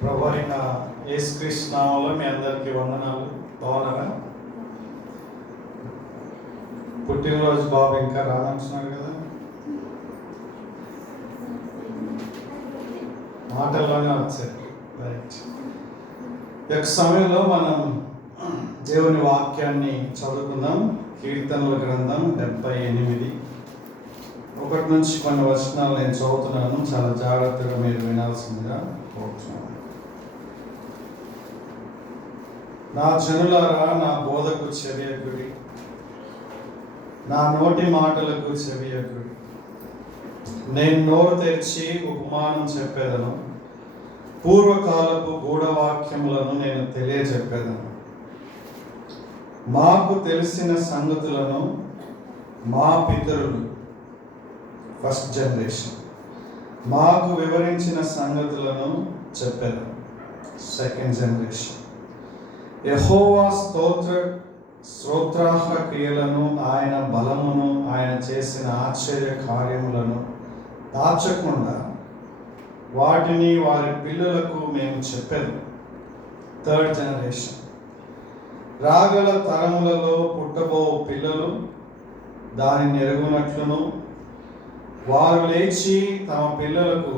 ప్రభు అయిన యేసుక్రీస్తు నామములో మీ అందరికీ వందనాలు. బాగున్నారా? పుట్టినరోజు బాబు ఇంకా రానంటున్నాడు కదా, మాటల్లోనే వచ్చారు. రైట్. ఈ యొక్క సమయంలో మనం దేవుని వాక్యాన్ని చదువుకుందాం. కీర్తనల గ్రంథం 78 1 నుంచి కొన్ని వచనాలు నేను చదువుతున్నాను. చాలా జాగ్రత్తగా మీరు వినాల్సిందిగా కోరుతున్నాను. నా జనులారా, నా బోధకు చెవియొగ్గుడి, నా నోటి మాటలకు చెవియొగ్గుడి. నేను నోరు తెరిచి ఉపమానం చెప్పేదను, పూర్వకాలపు గూఢవాక్యములను నేను తెలియజెప్పేదను. మాకు తెలిసిన సంగతులను మా పితరులు, ఫస్ట్ జనరేషన్, మాకు వివరించిన సంగతులను చెప్పేదను, సెకండ్ జనరేషన్. యెహోవా స్తోత్రార్హ క్రియలను, ఆయన బలమును, ఆయన చేసిన ఆశ్చర్య కార్యములను దాచకుండా వాటిని వారి పిల్లలకు మేము చెప్పాము, థర్డ్ జనరేషన్. రాగల తరములలో పుట్టబో పిల్లలు దానిని ఎరుగునట్లును, వారు లేచి తమ పిల్లలకు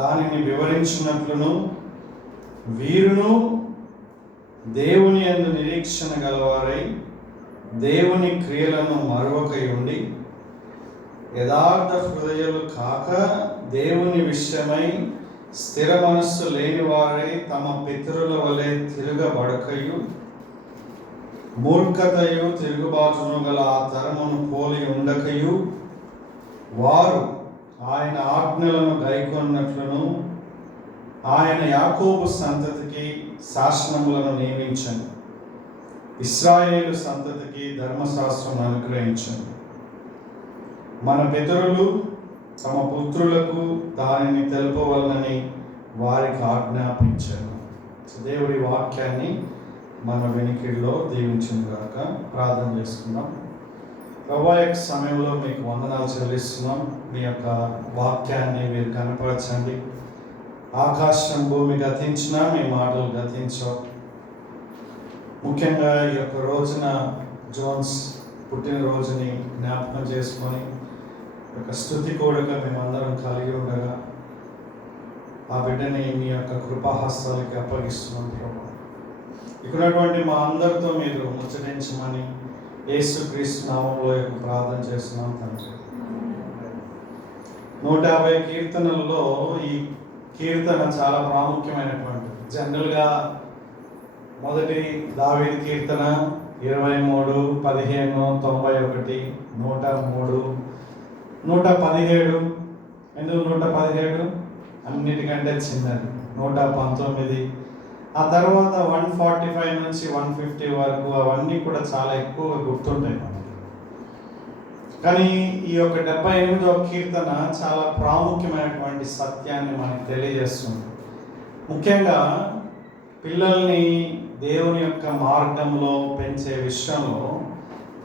దానిని వివరించినట్లును, వీరును దేవుని యందు నిరీక్షణ గలవారై దేవుని క్రియలను మరువకై ఉండి, యథార్థ హృదయులు కాక దేవుని విషయమై స్థిర మనస్సు లేని వారై తమ పితరుల వలె తిరగబడకయు మూర్ఖతయు తిరుగుబాటును గల ఆ తరమును పోలి ఉండకయు, వారు ఆయన ఆజ్ఞలను గైకొన్నట్లును ఆయన యాకోబు సంతతికి శాసనములను నియమించను, ఇశ్రాయేలు సంతతికి ధర్మశాస్త్రం అనుగ్రహించను. మన పితరులు తమ పుత్రులకు దానిని తెలుపవలనని వారికి ఆజ్ఞాపించాను. దేవుడి వాక్యాన్ని మన వెనికిడిలో దీవించిన గాక. ప్రార్థన చేసుకుందాం. ప్రభువా, యొక్క సమయంలో మీకు వందనాలు చెల్లిస్తున్నాం. మీ యొక్క వాక్యాన్ని మీరు కనపరచండి. ఆకాశం భూమి గతించినా మీ మాటలు గతించవు. ముఖ్యంగా ఈ యొక్క రోజున జోన్స్ పుట్టినరోజుని జ్ఞాపకం చేసుకొని ఒక స్తుతి కోడగా మేమందరం కలిగి ఉండగా ఆ బిడ్డని మీ యొక్క కృపాహస్తాలకి అప్పగిస్తున్నాం ప్రభు. ఇక్కడటువంటి మా అందరితో మీరు ముచ్చటించమని యేసుక్రీస్తు నామములో యొక్క ప్రార్థన చేస్తున్నాం తండ్రి. 150 కీర్తనల్లో ఈ కీర్తన చాలా ప్రాముఖ్యమైనటువంటిది. జనరల్గా మొదటి దావీదు కీర్తన 23, 15, 91, 103, 117. ఎందుకు 117? అన్నిటికంటే చిన్నది. 119, ఆ తర్వాత 145 నుంచి 150 వరకు అవన్నీ కూడా చాలా ఎక్కువ గుర్తుంటాయి మనకి. కానీ ఈ యొక్క 78వ కీర్తన చాలా ప్రాముఖ్యమైనటువంటి సత్యాన్ని మనకు తెలియజేస్తుంది. ముఖ్యంగా పిల్లల్ని దేవుని యొక్క మార్గంలో పెంచే విషయంలో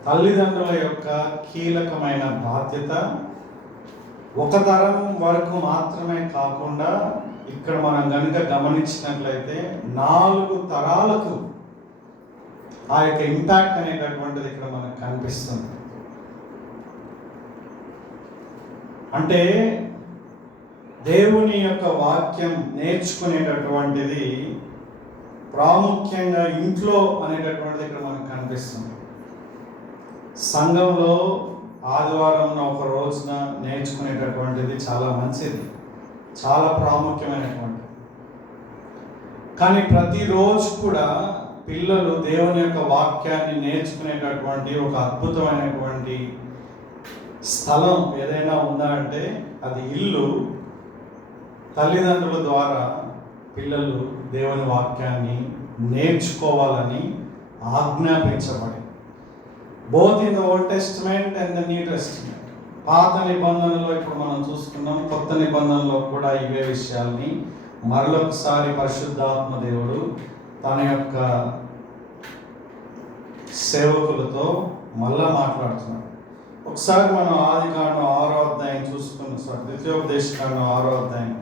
తల్లిదండ్రుల యొక్క కీలకమైన బాధ్యత ఒక తరం వరకు మాత్రమే కాకుండా ఇక్కడ మనం కనుక గమనించినట్లయితే 4 తరాలకు ఆ యొక్క ఇంపాక్ట్ అనేటటువంటిది ఇక్కడ మనకు కనిపిస్తుంది. అంటే దేవుని యొక్క వాక్యం నేర్చుకునేటటువంటిది ప్రాముఖ్యంగా ఇంట్లో అనేటటువంటిది ఇక్కడ మనకు కనిపిస్తుంది. సంఘంలో ఆదివారం ఒక రోజున నేర్చుకునేటటువంటిది చాలా మంచిది, చాలా ప్రాముఖ్యమైనటువంటిది. కానీ ప్రతిరోజు కూడా పిల్లలు దేవుని యొక్క వాక్యాన్ని నేర్చుకునేటటువంటి ఒక అద్భుతమైనటువంటి స్థలం ఏదైనా ఉందా అంటే అది ఇల్లు. తల్లిదండ్రుల ద్వారా పిల్లలు దేవుని వాక్యాన్ని నేర్చుకోవాలని ఆజ్ఞాపించబడి, both in the old testament and the new testament. పాత నిబంధనలో ఇప్పుడు మనం చూసుకున్నాం, కొత్త నిబంధనలో కూడా ఇవే విషయాల్ని మరొకసారి పరిశుద్ధాత్మ దేవుడు తన యొక్క సేవకులతో మళ్ళా మాట్లాడుతున్నాడు. ఒకసారి మనం ఆదికాండం 6వ అధ్యాయం చూసుకున్నాం. ద్వితీయోపదేశకాండం 6వ అధ్యాయం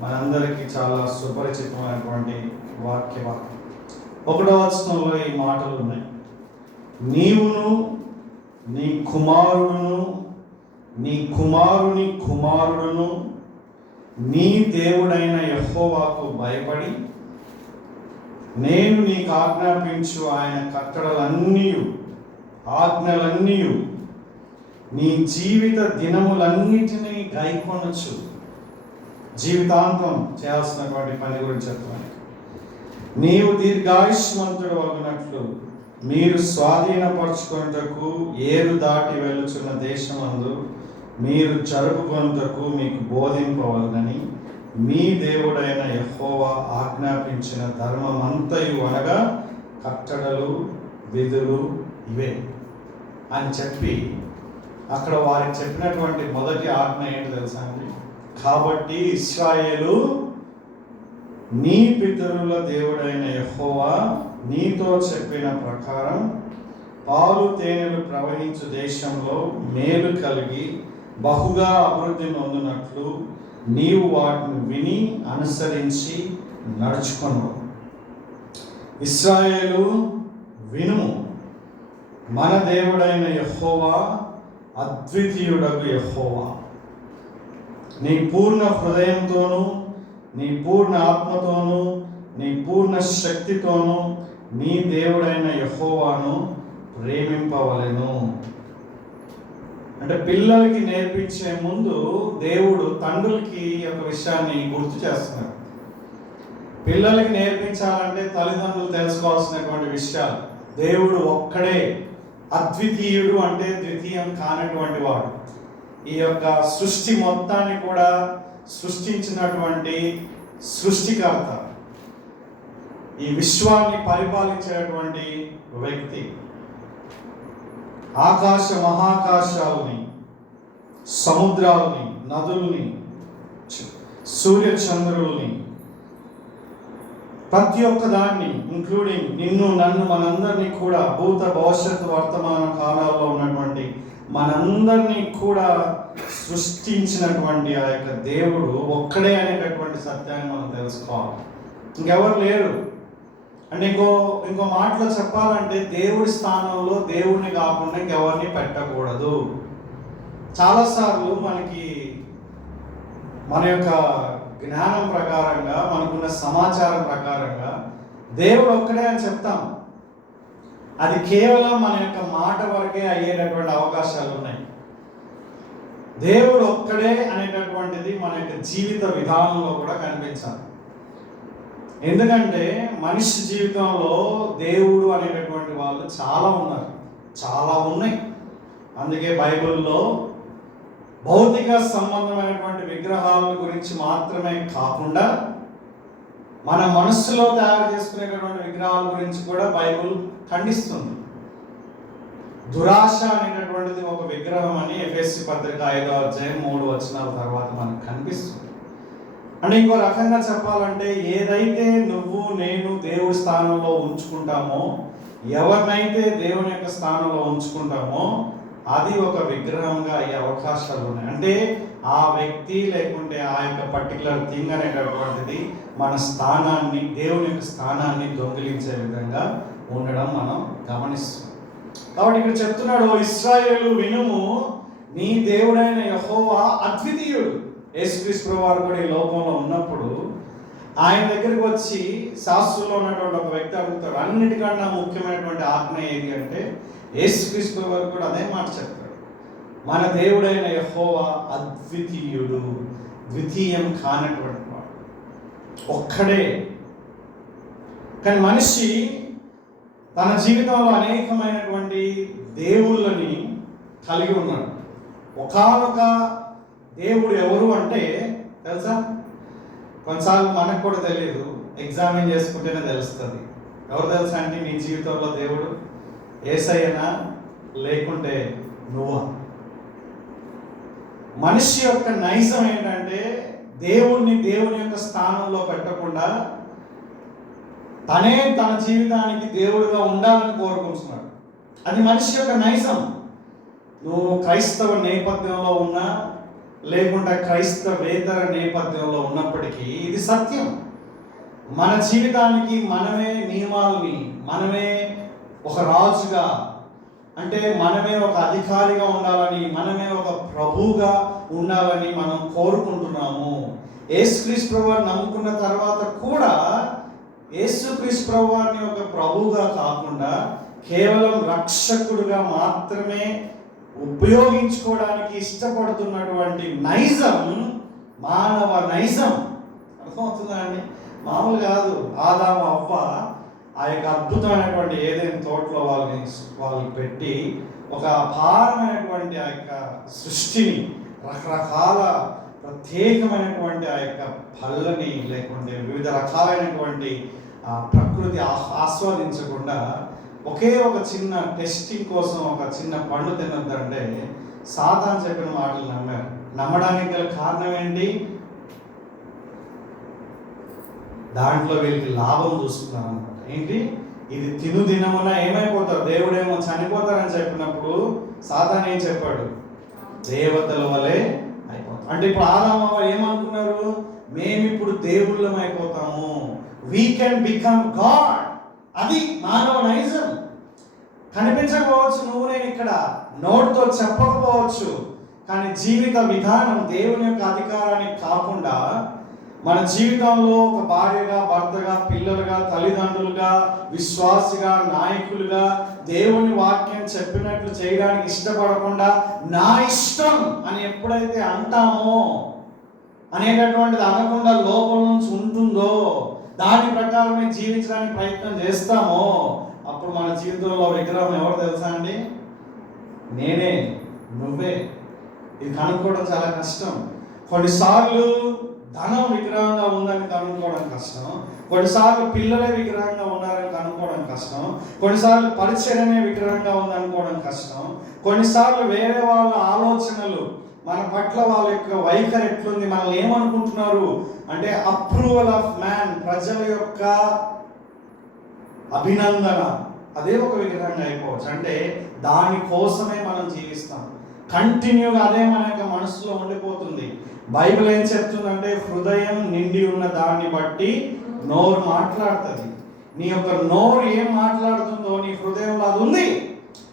మనందరికీ చాలా సుపరిచితమైనటువంటి వాక్య భాగం. 1వ వచనంలో ఈ మాటలు ఉన్నాయి. నీవును నీ కుమారుడును నీ కుమారుని కుమారుడును నీ దేవుడైన యెహోవాకు భయపడి నేను నీకు ఆజ్ఞాపించు ఆయన ఆజ్ఞలన్నీ నీ జీవిత దినములన్నిటినీ గైకొనొచ్చు. జీవితాంతం చేయాల్సినటువంటి పని గురించి చెప్తున్నాను. నీవు దీర్ఘాయుష్మంతుడు అగునట్లు మీరు స్వాధీనపరచుకొనుటకు ఏరు దాటి వెళ్ళుచున్న దేశమందు మీరు జరుపుకొనుటకు మీకు బోధింపవలనని మీ దేవుడైన యెహోవా ఆజ్ఞాపించిన ధర్మమంతయు అనగా కట్టడలు విధులు ఇవే అని చెప్పి అక్కడ వారికి చెప్పినటువంటి మొదటి ఆజ్ఞ ఏంటి తెలుసా అండి? కాబట్టి ఇశ్రాయేలు నీ పితరుల దేవుడైన యెహోవా నీతో చెప్పిన ప్రకారం పాలు తేనెలు ప్రవహించు దేశంలో మేలు కలిగి బహుగా అభివృద్ధి నొందినట్లు నీవు వాటిని విని అనుసరించి నడుచుకొను. ఇశ్రాయేలు వినుము, మన దేవుడైన యెహోవా అద్వితీయుడగు యెహోవా. నీ పూర్ణ హృదయంతోనూ నీ పూర్ణ ఆత్మతోనూ నీ పూర్ణ శక్తితోనూ నీ దేవుడైన యెహోవాను ప్రేమింపవలెను. అంటే పిల్లలకి నేర్పించే ముందు దేవుడు తండ్రులకి ఒక విషయాన్ని గుర్తు చేస్తున్నాడు. పిల్లలకి నేర్పించాలంటే తల్లిదండ్రులు తెలుసుకోవాల్సినటువంటి విషయాలు. దేవుడు ఒక్కడే అద్వితీయుడు, అంటే ద్వితీయం కానటువంటి వాడు. ఈ యొక్క సృష్టి మొత్తాన్ని కూడా సృష్టించినటువంటి సృష్టికర్త, ఈ విశ్వాన్ని పరిపాలించేటువంటి వ్యక్తి. ఆకాశ మహాకాశాలని, సముద్రాలని, నదుల్ని, సూర్య చంద్రుల్ని, ప్రతి ఒక్క దాన్ని ఇంక్లూడింగ్ నిన్ను నన్ను మనందరినీ కూడా భూత భవిష్యత్తు వర్తమాన కాలాల్లో ఉన్నటువంటి మనందరినీ కూడా సృష్టించినటువంటి ఆ యొక్క దేవుడు ఒక్కడే అనేటటువంటి సత్యాన్ని మనం తెలుసుకోవాలి. ఇంకెవరు లేరు. అంటే ఇంకో మాటలో చెప్పాలంటే దేవుడి స్థానంలో దేవుడిని కాకుండా ఇంకెవరిని పెట్టకూడదు. చాలాసార్లు మనకి మన యొక్క జ్ఞానం ప్రకారంగా, మనకున్న సమాచారం ప్రకారంగా దేవుడు ఒక్కడే అని చెప్తాం. అది కేవలం మన యొక్క మాట వరకే అయ్యేటటువంటి అవకాశాలు ఉన్నాయి. దేవుడు ఒక్కడే అనేటటువంటిది మన యొక్క జీవిత విధానంలో కూడా కనిపించాలి. ఎందుకంటే మనిషి జీవితంలో దేవుడు అనేటటువంటి వాళ్ళు చాలా ఉన్నారు, చాలా ఉన్నాయి. అందుకే బైబిల్లో భౌతిక సంబంధమైనటువంటి విగ్రహాల గురించి మాత్రమే కాకుండా మన మనస్సులో తయారు చేసుకునేటటువంటి విగ్రహాల గురించి కూడా బైబిల్ ఖండిస్తుంది. దురాశ అనేటటువంటిది ఒక విగ్రహం అని ఎఫెసీ పత్రిక 5వ అధ్యాయం 3 వచనాల తర్వాత మనకు కనిపిస్తుంది. అంటే ఇంకో రకంగా చెప్పాలంటే ఏదైతే నువ్వు నేను దేవుడి స్థానంలో ఉంచుకుంటామో, ఎవరినైతే దేవుని యొక్క స్థానంలో ఉంచుకుంటామో అది ఒక విగ్రహంగా అయ్యే అవకాశాలు ఉన్నాయి. అంటే ఆ వ్యక్తి లేకుంటే ఆ యొక్క పర్టికులర్ థింగ్ అనేటటువంటిది మన స్థానాన్ని, దేవుని యొక్క స్థానాన్ని దొంగిలించే విధంగా ఉండడం మనం గమనిస్తాం. కాబట్టి ఇక్కడ చెప్తున్నాడు, ఇశ్రాయేలు వినుము, నీ దేవుడైన యెహోవా అద్వితీయుడు. యేసుక్రీస్తు వారు కూడా ఈ లోకంలో ఉన్నప్పుడు ఆయన దగ్గరికి వచ్చి శాస్త్రంలో ఉన్నటువంటి ఒక వ్యక్తి అడుగుతాడు, అన్నిటికన్నా ముఖ్యమైనటువంటి ఆజ్ఞ ఏది అంటే యేసుక్రీస్తు వారు కూడా అదే మాట చెప్తాడు, మన దేవుడైన యెహోవా అద్వితీయుడు, ద్వితీయం కానటువంటి వాడు, ఒక్కడే. కానీ మనిషి తన జీవితంలో అనేకమైనటువంటి దేవుళ్ళని కలిగి ఉన్నాడు. ఒకానొక దేవుడు ఎవరు అంటే తెలుసా? కొన్నిసార్లు మనకు కూడా తెలియదు, ఎగ్జామిన్ చేసుకుంటేనే తెలుస్తుంది. ఎవరు తెలుసా అంటే నీ జీవితంలో దేవుడు యేసయ్యనా లేకుంటే నువ్వా? మనిషి యొక్క నైజం ఏంటంటే దేవుని యొక్క స్థానంలో పెట్టకుండా తనే తన జీవితానికి దేవుడిగా ఉండాలని కోరుకుంటున్నాడు. అది మనిషి యొక్క నైజం. నువ్వు క్రైస్తవ నేపథ్యంలో ఉన్నా లేకుంటే క్రైస్తవేతర నేపథ్యంలో ఉన్నప్పటికీ ఇది సత్యం. మన జీవితానికి మనమే నియమాల్ని, మనమే ఒక రాజుగా, అంటే మనమే ఒక అధికారిగా ఉండాలని, మనమే ఒక ప్రభువుగా ఉండాలని మనం కోరుకుంటున్నాము. యేసుక్రీస్తు ప్రభువుని నమ్ముకున్న తర్వాత కూడా యేసుక్రీస్తు ప్రభువుని ఒక ప్రభువుగా కాకుండా కేవలం రక్షకుడుగా మాత్రమే ఉపయోగించుకోవడానికి ఇష్టపడుతున్నటువంటి నైజం మానవ నైజం. అర్థమవుతుందా అండి? మామూలు కాదు. ఆదాము అవ్వ ఆ యొక్క అద్భుతమైనటువంటి ఏదైనా తోటలో వాళ్ళని పెట్టి ఒక అపారమైనటువంటి ఆ యొక్క సృష్టిని, రకరకాల ప్రత్యేకమైనటువంటి ఆ యొక్క పళ్ళని, లేకుంటే వివిధ రకాలైనటువంటి ప్రకృతి ఆస్వాదించకుండా ఒకే ఒక చిన్న టెస్టింగ్ కోసం ఒక చిన్న పండు తినొద్దంటే సాతాను చెప్పిన మాటలు నమ్మారు. నమ్మడానికి గల కారణం ఏంటి? దాంట్లో వీళ్ళకి లాభం చూస్తున్నారు అనమాట. ఏంటి? ఇది దినమున ఏమైపోతారు, దేవుడేమో చనిపోతారని చెప్పినప్పుడు సాతాను ఏం చెప్పాడు? దేవతల వలె అయిపోతాం. అంటే ఇప్పుడు ఆదాము ఏమనుకున్నారు? మేమిప్పుడు దేవుళ్ళం అయిపోతాము, వీ కెన్ బికమ్ గాడ్. అది మానవ నైజం. కనిపించకపోవచ్చు, నువ్వు నేను ఇక్కడ నోటితో చెప్పకపోవచ్చు, కానీ జీవిత విధానం దేవుని యొక్క అధికారానికి కాకుండా మన జీవితంలో ఒక భార్యగా, భర్తగా, పిల్లలుగా, తల్లిదండ్రులుగా, విశ్వాసిగా, నాయకులుగా దేవుని వాక్యం చెప్పినట్లు చేయడానికి ఇష్టపడకుండా నా ఇష్టం అని ఎప్పుడైతే అంటామో, అనేటటువంటిది అనకుండా లోపల నుంచి ఉంటుందో, దాని ప్రకారమే జీవించడానికి ప్రయత్నం చేస్తామో, అప్పుడు మన జీవితంలో విగ్రహం ఎవరు తెలుసా అండి? నేనే, నువ్వే. ఇది కనుక్కోవడం చాలా కష్టం. కొన్నిసార్లు ధనం విగ్రహంగా ఉందని కనుక్కోవడం కష్టం, కొన్నిసార్లు పిల్లలే విగ్రహంగా ఉన్నారని కనుక్కోవడం కష్టం, కొన్నిసార్లు పరిచయమే విగ్రహంగా ఉందనుకోవడం కష్టం, కొన్నిసార్లు వేరే వాళ్ళ ఆలోచనలు మన పట్ల వాళ్ళ యొక్క వైఖరి ఎట్లుంది, మనల్ని ఏమనుకుంటున్నారు అంటే అప్రూవల్ ఆఫ్ మ్యాన్, ప్రజల యొక్క అభినందన, అదే ఒక విగ్రహంగా అయిపోవచ్చు. అంటే దానికోసమే మనం జీవిస్తాం, కంటిన్యూగా అదే మన యొక్క మనసులో ఉండిపోతుంది. బైబిల్ ఏం చెప్తుందంటే హృదయం నిండి ఉన్న దాన్ని బట్టి నోరు మాట్లాడుతుంది. నీ యొక్క నోరు ఏం మాట్లాడుతుందో నీ హృదయంలో అది ఉంది,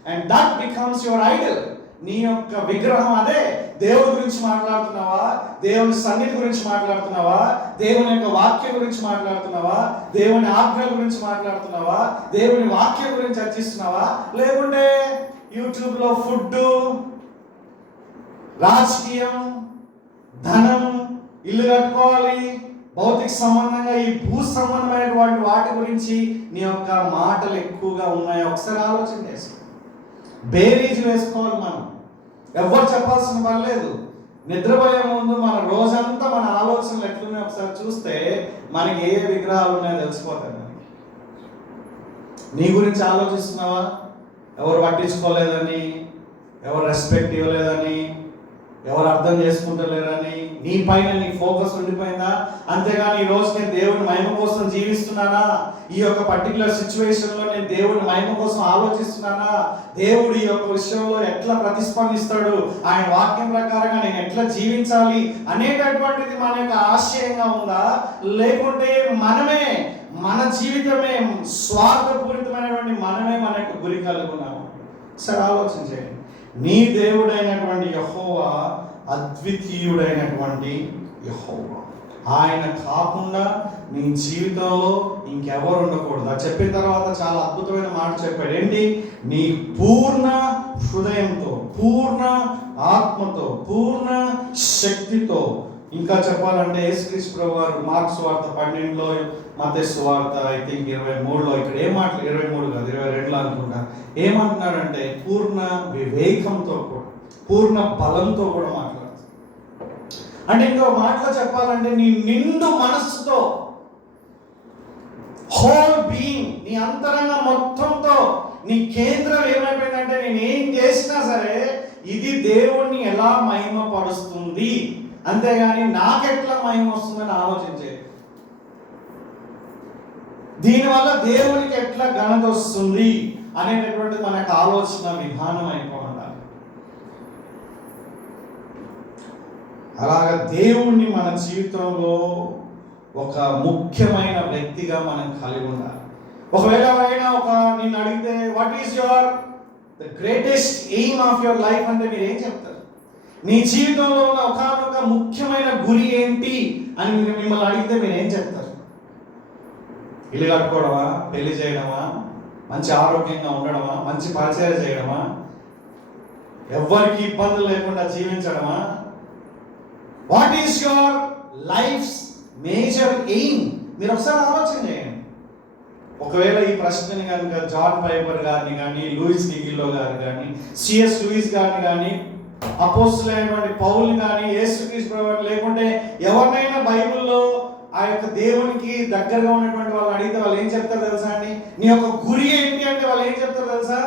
and that becomes your Idol. నీ యొక్క విగ్రహం అదే. దేవుడి గురించి మాట్లాడుతున్నావా? దేవుని సన్నిధి గురించి మాట్లాడుతున్నావా? దేవుని యొక్క వాక్యం గురించి మాట్లాడుతున్నావా? దేవుని ఆజ్ఞల గురించి మాట్లాడుతున్నావా? దేవుని వాక్యం గురించి చర్చిస్తున్నావా? లేకుంటే యూట్యూబ్లో ఫుడ్, రాజకీయం, ధనం, ఇల్లు కట్టుకోవాలి, భౌతిక సంబంధంగా ఈ భూ సంబంధమైనటువంటి వాటి గురించి నీ యొక్క మాటలు ఎక్కువగా ఉన్నాయో ఒకసారి ఆలోచన చేసుకో. బేరీజు వేసుకోవాలి. మనం ఎవరు చెప్పాల్సిన పని లేదు. నిద్రపోయే ముందు మన రోజంతా మన ఆలోచనలు ఎట్లున్నాయో ఒకసారి చూస్తే మనకి ఏ విగ్రహాలు ఉన్నాయో తెలిసిపోతాయి. మనకి నీ గురించి ఆలోచిస్తున్నావా? ఎవరు పట్టించుకోలేదని, ఎవరు రెస్పెక్ట్ ఇవ్వలేదని, ఎవరు అర్థం చేసుకుంటలేరని నీ పైన నీ ఫోకస్ ఉండిపోయిందా? అంతేగాని ఈ రోజు నేను దేవుని మహిమ కోసం జీవిస్తున్నానా? ఈ యొక్క పర్టికులర్ సిచ్యువేషన్లో నేను దేవుని మహిమ కోసం ఆలోచిస్తున్నానా? దేవుడు ఈ యొక్క విషయంలో ఎట్లా ప్రతిస్పందిస్తాడు, ఆయన వాక్యం ప్రకారంగా నేను ఎట్లా జీవించాలి అనేటటువంటిది మన యొక్క ఆశయంగా ఉందా? లేకుంటే మనమే, మన జీవితమే స్వార్థపూరితమైనటువంటి మనమే మన యొక్క గురి కలుగున్నాము? సరే ఆలోచన చేయండి. నీ దేవుడైనటువంటి యెహోవా అద్వితీయుడైనటువంటి యెహోవా. ఆయన కాకుండా నీ జీవితంలో ఇంకెవరు ఉండకూడదు. అది చెప్పిన తర్వాత చాలా అద్భుతమైన మాట చెప్పాడు. ఏంటి? నీ పూర్ణ హృదయంతో, పూర్ణ ఆత్మతో, పూర్ణ శక్తితో, ఇంకా చెప్పాలంటే యేసుక్రీస్తు ప్రభువారు మార్క్స్ వార్త 12లో, మత్తయి సువార్త ఐ థింక్ 23లో, ఇక్కడ ఏం మాటలు 23 కాదు 22లో అనుకుంటా, ఏమంటున్నాడంటే పూర్ణ వివేకంతో కూడా, పూర్ణ బలంతో కూడా మాట్లాడుతుంది. అంటే ఇంకో మాటలో చెప్పాలంటే నీ నిండు మనస్సుతో, హోల్ బీయింగ్, నీ అంతరంగ మొత్తంతో, నీ కేంద్రం ఏమైపోయిందంటే నేను ఏం చేసినా సరే ఇది దేవుణ్ణి ఎలా మహిమపరుస్తుంది, అంతేగాని నాకెట్లా మహిమ వస్తుందని ఆలోచించేది. దీనివల్ల దేవునికి ఎట్లా ఘనత వస్తుంది అనేటటువంటి మనకు ఆలోచన విధానం అయిపోవాలి. అలాగా దేవుణ్ణి మన జీవితంలో ఒక ముఖ్యమైన వ్యక్తిగా మనం కలిగి ఉండాలి. ఒకవేళ ఎవరైనా నిన్ను అడిగితే what is your the greatest aim of your life అంటే మీరు ఏం చెప్తారు? నీ జీవితంలో ఉన్న ఒక ముఖ్యమైన గురి ఏంటి అని మిమ్మల్ని అడిగితే మీరు ఏం చెప్తారు? ఇల్లు కట్టుకోవడమా, పెళ్లి చేయడమా, మంచి ఆరోగ్యంగా ఉండడమా, మంచి పరిచయం చేయడమా, ఎవరికి ఇబ్బందులు లేకుండా జీవించడమా? What is your life's major aim? మీరు ఒకసారి ఆలోచన చేయండి. ఒకవేళ ఈ ప్రశ్నని కనుక జాన్ పైపర్ గారిని కానీ, లూయిస్ గిగిల్లో గారు కానీ, సిఎస్ లూయిస్ గారిని కానీ, అపోస్తులైనటువంటి పౌల్ని కానీ, యేసుక్రీస్తు ప్రభువుని, లేకుంటే ఎవరినైనా బైబిల్లో ఆ యొక్క దేవునికి దగ్గరగా ఉన్నటువంటి వాళ్ళు అడిగితే వాళ్ళు ఏం చెప్తారు తెలుసా అండి? నీ యొక్క గురి ఏంటి అంటే వాళ్ళు ఏం చెప్తారు తెలుసా?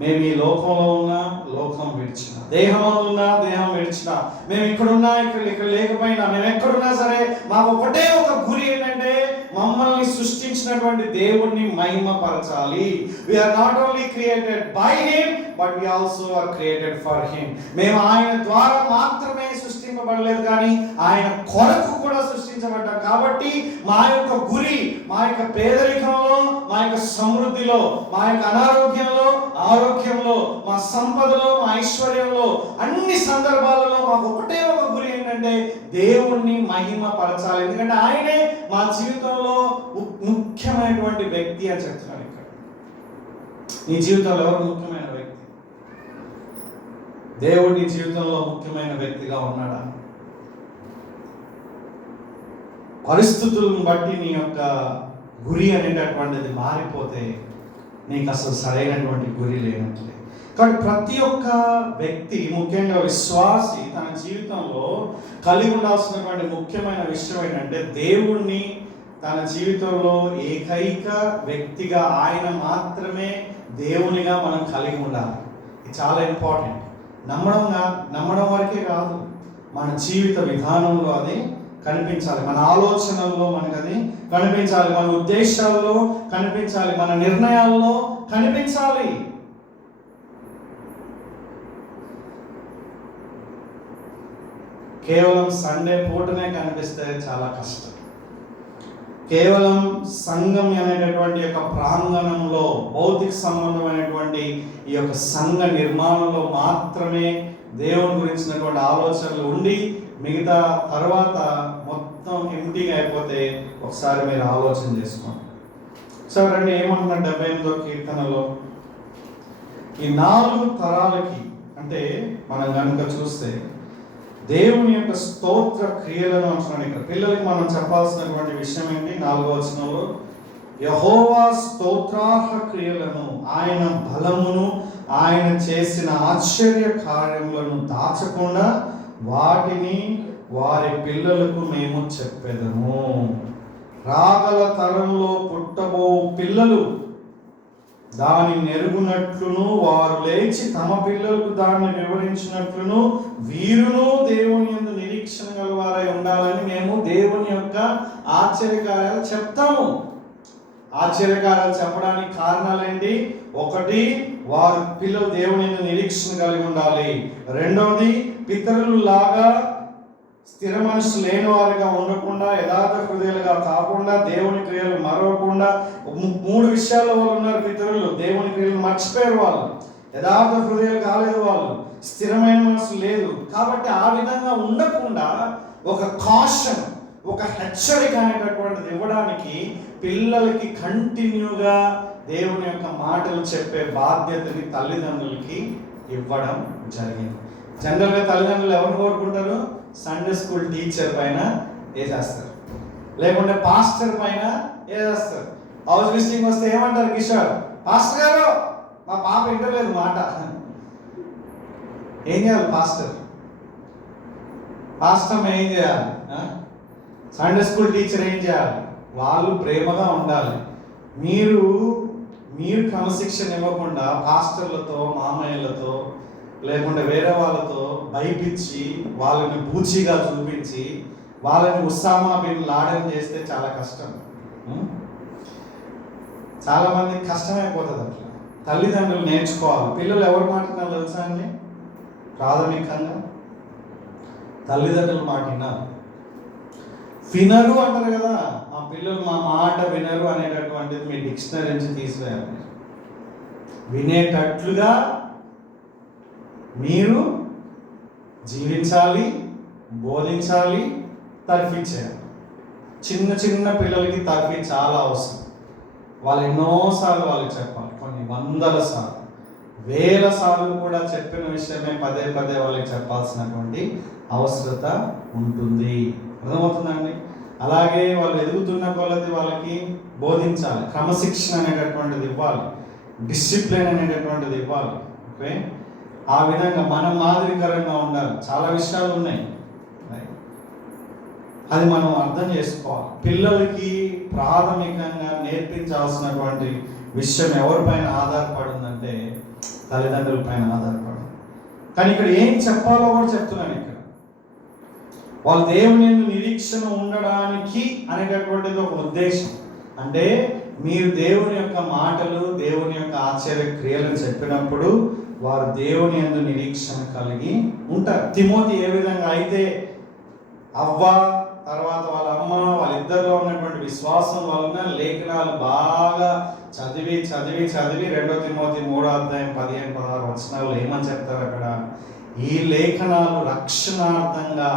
మేము ఈ లోకంలో ఉన్నా లోకం విడిచిన, దేహంలో ఉన్నా దేహం విడిచిన, మేము ఇక్కడున్నా ఇక్కడ లేకపోయినా, మేము ఎక్కడున్నా సరే మాకు ఒకటే ఒక గురి ఏంటంటే మమ్మల్ని సృష్టించినటువంటి దేవుణ్ణి మహిమపరచాలి. We are not only created by him but we also are created for him. మేము ఆయన ద్వారా మాత్రమే సృష్టింపబడలేదు కానీ ఆయన కొరకు కూడా సృష్టించబడ్డాం. కాబట్టి మా యొక్క గురి, మా యొక్క పేదరికంలో, మా యొక్క సమృద్ధిలో, మా యొక్క అనారోగ్యంలో, ఆరోగ్యంలో, మా సంపదలో, మా ఐశ్వర్యంలో, అన్ని సందర్భాలలో మాకు ఒకటే ఒక గురి ఏంటంటే దేవుణ్ణి మహిమపరచాలి. ఎందుకంటే ఆయనే మా జీవితంలో ముఖ్యమైనటువంటి వ్యక్తి అని చెప్తున్నాడు ఇక్కడ. నీ జీవితంలో ఎవరు ముఖ్యమైన వ్యక్తి? దేవుడు నీ జీవితంలో ముఖ్యమైన వ్యక్తిగా ఉన్నాడా? పరిస్థితులను బట్టి నీ యొక్క గురి అనేటటువంటిది మారిపోతే నీకు అసలు సరైనటువంటి గురి లేనట్లే. కాబట్టి ప్రతి ఒక్క వ్యక్తి, ముఖ్యంగా విశ్వాసి, తన జీవితంలో కలిగి ఉండాల్సినటువంటి ముఖ్యమైన విషయం ఏంటంటే దేవుణ్ణి తన జీవితంలో ఏకైక వ్యక్తిగా, ఆయన మాత్రమే దేవునిగా మనం కలిగి ఉండాలి. ఇది చాలా ఇంపార్టెంట్. నమ్మడం వరకే కాదు, మన జీవిత విధానంలో అది కనిపించాలి, మన ఆలోచనల్లో మనకు అది కనిపించాలి, మన ఉద్దేశాల్లో కనిపించాలి, మన నిర్ణయాల్లో కనిపించాలి. కేవలం సండే పూటనే కనిపిస్తే చాలా కష్టం. కేవలం సంఘం అనేటటువంటి యొక్క ప్రాంగణంలో, భౌతిక సంబంధమైనటువంటి ఈ యొక్క సంఘ నిర్మాణంలో మాత్రమే దేవుని గురించినటువంటి ఆలోచనలు ఉండి మిగతా తర్వాత మొత్తం ఎంటీగా అయిపోతే ఒకసారి మీరు ఆలోచన చేసుకోండి. సరే రండి, ఏమంటున్నారు 78వ కీర్తనలో? ఈ 4 తరాలకి అంటే మనం కనుక చూస్తే దేవుని యొక్క స్తోత్ర క్రియలను అంటున్నాడు ఇక్కడ. పిల్లలకి మనం చెప్పాల్సినటువంటి విషయం ఏంటి? 4వ వచనంలో యెహోవా స్తోత్రార్హ క్రియలను, ఆయన బలమును, ఆయన చేసిన ఆశ్చర్య కార్యములను దాచకుండా వాటిని వారి పిల్లలకు మేము చెప్పెదము. రాగల తరంలో పుట్టబో పిల్లలు దాని నెరుగునట్లును, వారు లేచి తమ పిల్లలకు దాన్ని వివరించినట్లును వీరును దేవుని యందు నిరీక్షణ గలవారై ఉండాలని మేము దేవుని యొక్క ఆశ్చర్యకార్యాలు చెప్తాము. ఆశ్చర్యకార్యాలు చెప్పడానికి కారణాలు ఏంటి? 1, వారు పిల్లలు దేవుని యందు నిరీక్షణ కలిగి ఉండాలి. 2వది, పితరులు లాగా స్థిర మనసు లేని వారిగా ఉండకుండా, యథార్థ హృదయాలుగా కాకుండా, దేవుని క్రియలు మరవకుండా. 3 విషయాల్లో వాళ్ళు ఉన్నారు పితరులు. దేవుని క్రియలు మర్చిపోయారు వాళ్ళు, యథార్థ హృదయాలు కాలేదు వాళ్ళు, స్థిరమైన మనసు లేదు. కాబట్టి ఆ విధంగా ఉండకుండా ఒక కాషన్, ఒక హెచ్చరిక అనేటటువంటిది ఇవ్వడానికి పిల్లలకి కంటిన్యూగా దేవుని యొక్క మాటలు చెప్పే బాధ్యతని తల్లిదండ్రులకి ఇవ్వడం జరిగింది. జనరల్గా తల్లిదండ్రులు ఎవరు కోరుకుంటారు? సండే స్కూల్ టీచర్ పైన వేసేస్తారు, లేకుంటే పాస్టర్ పైన వేసేస్తారు. హౌస్ విజిటింగ్ వస్తే ఏమంటారు? కిషోర్, పాస్టర్ గారు మా పాప వింటలేదు మాట. ఏం చేయాలి పాస్టర్? ఏం చేయాలి? సండే స్కూల్ టీచర్ ఏం చేయాలి? వాళ్ళు ప్రేమగా ఉండాలి. మీరు క్రమశిక్షణ ఇవ్వకుండా పాస్టర్లతో, మామయ్యలతో, లేకుంటే వేరే వాళ్ళతో భయపించి, వాళ్ళని బూచిగా చూపించి, వాళ్ళని ఉస్సామా బిన్ లాడెన్ చేస్తే చాలా కష్టం. చాలా మందికి కష్టమైపోతుంది అట్లా. తల్లిదండ్రులు నేర్చుకోవాలి. పిల్లలు ఎవరు మాట్లాడాలి తెలుసా అండి? ప్రాథమికంగా తల్లిదండ్రుల మాట వినరు అంటారు కదా. మా పిల్లలు మా మాట వినరు అనేటటువంటిది మీ డిక్షనరీ నుంచి తీసివేయాలి. వినేటట్లుగా మీరు జీవించాలి, బోధించాలి, తర్ఫీదు. చిన్న చిన్న పిల్లలకి తర్ఫీదు చాలా అవసరం. వాళ్ళు ఎన్నోసార్లు వాళ్ళకి చెప్పాలి, కొన్ని వందల సార్లు, వేల సార్లు కూడా చెప్పిన విషయమే పదే పదే వాళ్ళకి చెప్పాల్సినటువంటి అవసరత ఉంటుంది. అర్థమవుతుందండి? అలాగే వాళ్ళు ఎదుగుతున్న కొలది వాళ్ళకి బోధించాలి, క్రమశిక్షణ అనేటటువంటిది ఇవ్వాలి, డిసిప్లిన్ అనేటటువంటిది ఇవ్వాలి. ఓకే, ఆ విధంగా మనం మాదిరికరంగా ఉండాలి. చాలా విషయాలు ఉన్నాయి, అది మనం అర్థం చేసుకోవాలి. పిల్లలకి ప్రాథమికంగా నేర్పించాల్సినటువంటి విషయం ఎవరిపైన ఆధారపడి ఉందంటే తల్లిదండ్రుల పైన ఆధారపడి. కానీ ఇక్కడ ఏం చెప్పాలో కూడా చెప్తున్నాను. ఇక్కడ వాళ్ళు దేవుని యందు నిరీక్షణ ఉండడానికి అనేటటువంటిది ఒక ఉద్దేశం. అంటే మీరు దేవుని యొక్క మాటలు, దేవుని యొక్క ఆశ్చర్య క్రియలను చెప్పినప్పుడు వారు దేవుని యందు నిరీక్షణ కలిగి ఉంటారు. తిమోతి ఏ విధంగా అయితే అవ్వ తర్వాత వాళ్ళ అమ్మ వాళ్ళిద్దరిలో ఉన్నటువంటి విశ్వాసం వలన లేఖనాలు బాగా చదివి 2 తిమోతి 3:15-16 ఏమని చెప్తారు అక్కడ? ఈ లేఖనాలు రక్షణార్థంగా,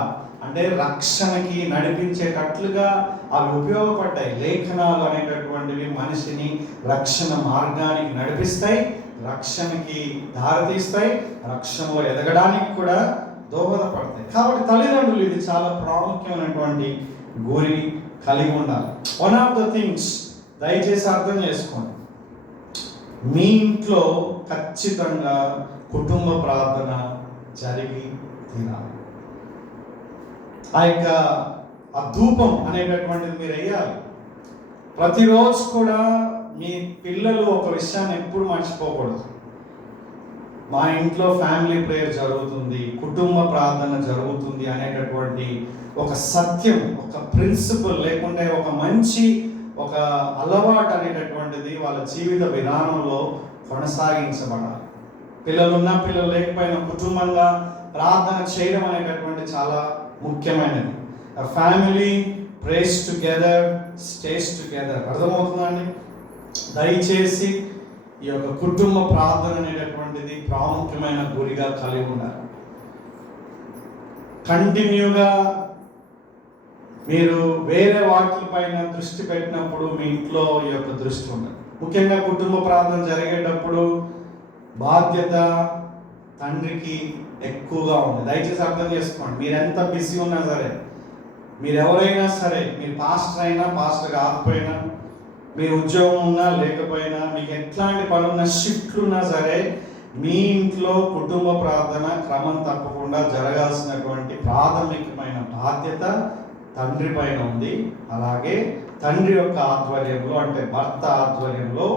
అంటే రక్షణకి నడిపించేటట్లుగా అవి ఉపయోగపడ్డాయి. లేఖనాలు అనేటటువంటివి మనిషిని రక్షణ మార్గానికి నడిపిస్తాయి, రక్షణకి దారితీస్తాయి, రక్షణలో ఎదగడానికి కూడా దోహదపడతాయి. కాబట్టి తల్లిదండ్రులు ఇది చాలా ప్రాముఖ్యమైనటువంటి గురి కలిగి ఉండాలి. వన్ ఆఫ్ ద థింగ్స్ దయచేసి అర్థం చేసుకోండి, మీ ఇంట్లో ఖచ్చితంగా కుటుంబ ప్రార్థన జరిగి తీరాలి. ఆ ధూపం అనేటటువంటిది మీరు వేయాలి. ప్రతిరోజు కూడా మీ పిల్లలు ఒక విషయాన్ని ఎప్పుడు మర్చిపోకూడదు. మా ఇంట్లో ఫ్యామిలీ ప్రేయర్ జరుగుతుంది, కుటుంబ ప్రార్థన జరుగుతుంది అనేటటువంటి ఒక సత్యం, ఒక ప్రిన్సిపల్, లేకుంటే ఒక మంచి ఒక అలవాటు అనేటటువంటిది వాళ్ళ జీవిత విధానంలో కొనసాగించబడాలి. పిల్లలున్నా పిల్లలు లేకపోయినా కుటుంబంగా ప్రార్థన చేయడం అనేటటువంటి చాలా ముఖ్యమైనది. Family praise together, stays together. అర్థమవుతుందండి? దయచేసి ఈ యొక్క కుటుంబ ప్రార్థన అనేటటువంటిది ప్రాముఖ్యమైన గురిగా కలిగి ఉండాలి. కంటిన్యూగా మీరు వేరే వాటిపైన దృష్టి పెట్టినప్పుడు మీ ఇంట్లో ఈ యొక్క దృష్టి ఉండదు. ముఖ్యంగా కుటుంబ ప్రార్థన జరిగేటప్పుడు బాధ్యత తండ్రికి ఎక్కువగా ఉంది. దయచేసి అర్థం చేసుకోండి. మీరు ఎంత బిజీ ఉన్నా సరే, మీరు ఎవరైనా సరే, మీరు పాస్టర్ అయినా పాస్టర్ కాకపోయినా, మీ ఉద్యోగం ఉన్నా లేకపోయినా, మీకు ఎట్లాంటి పనున్న షిఫ్ట్లు ఉన్నా సరే, మీ ఇంట్లో కుటుంబ ప్రార్థన క్రమం తప్పకుండా జరగాల్సినటువంటి ప్రాథమికమైన బాధ్యత తండ్రి పైన ఉంది. అలాగే తండ్రి యొక్క ఆధ్వర్యంలో, అంటే భర్త ఆధ్వర్యంలో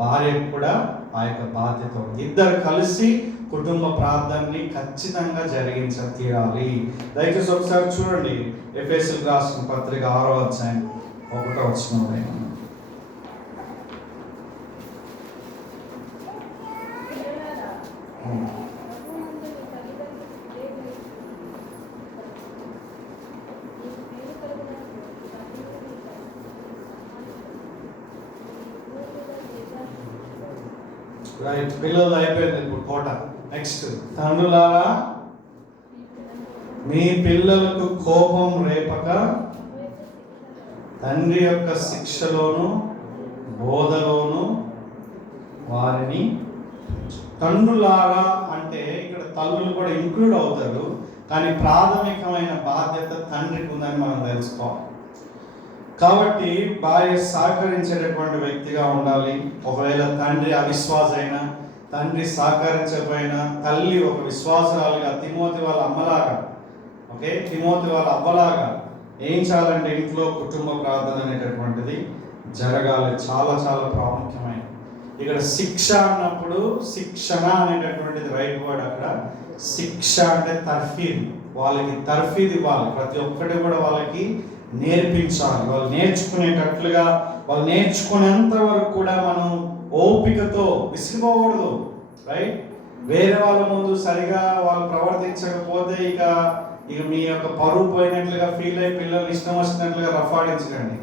భార్యకు కూడా ఆ యొక్క బాధ్యత ఉంది. ఇద్దరు కలిసి కుటుంబ ప్రార్థనని ఖచ్చితంగా తీరాలి. దయచేసి ఒకసారి చూడండి, ఎఫెసీయులకు రాసిన పత్రిక 6వ అధ్యాయం 1వ వచనం. రైట్, పిల్లలు అయిపోయింది ఇప్పుడు కోట. నెక్స్ట్, తండ్రులారా మీ పిల్లలకు కోపం రేపక తండ్రి యొక్క శిక్షలోను బోధలోను వారిని. తండ్రులారా అంటే ఇక్కడ తల్లులు కూడా ఇంక్లూడ్ అవుతారు, కానీ ప్రాథమికమైన బాధ్యత తండ్రికి ఉందని మనం తెలుసుకోవాలి. కాబట్టి భార్య సహకరించేటటువంటి వ్యక్తిగా ఉండాలి. ఒకవేళ తండ్రి అవిశ్వాస అయినా, తండ్రి సహకరించకపోయినా, తల్లి ఒక విశ్వాసరాలుగా తిమోతి వాళ్ళ అమ్మలాగా, తిమోతి వాళ్ళ అవ్వలాగా ఏం చేయాలంటే ఇంట్లో కుటుంబ ప్రార్థన అనేటటువంటిది జరగాలి. చాలా చాలా ప్రాముఖ్యమైనది. ఇక్కడ శిక్ష అన్నప్పుడు శిక్షణ అనేటటువంటిది రైట్ వర్డ్. అక్కడ శిక్ష అంటే తర్ఫీదు, వాళ్ళకి తర్ఫీదు ఇవ్వాలి. ప్రతి ఒక్కటి కూడా వాళ్ళకి నేర్పించాలి. వాళ్ళు నేర్చుకునేటట్లుగా, వాళ్ళు నేర్చుకునేంత వరకు కూడా మనం ఓపికతో విసిగిపోకూడదు. రైట్, వేరే వాళ్ళ ముందు సరిగా వాళ్ళు ప్రవర్తించకపోతే ఇక ఇక మీ యొక్క పరువు పోయినట్లుగా ఫీల్ అయ్యి పిల్లల్ని ఇష్టం వచ్చినట్లుగా రఫాడించకండి.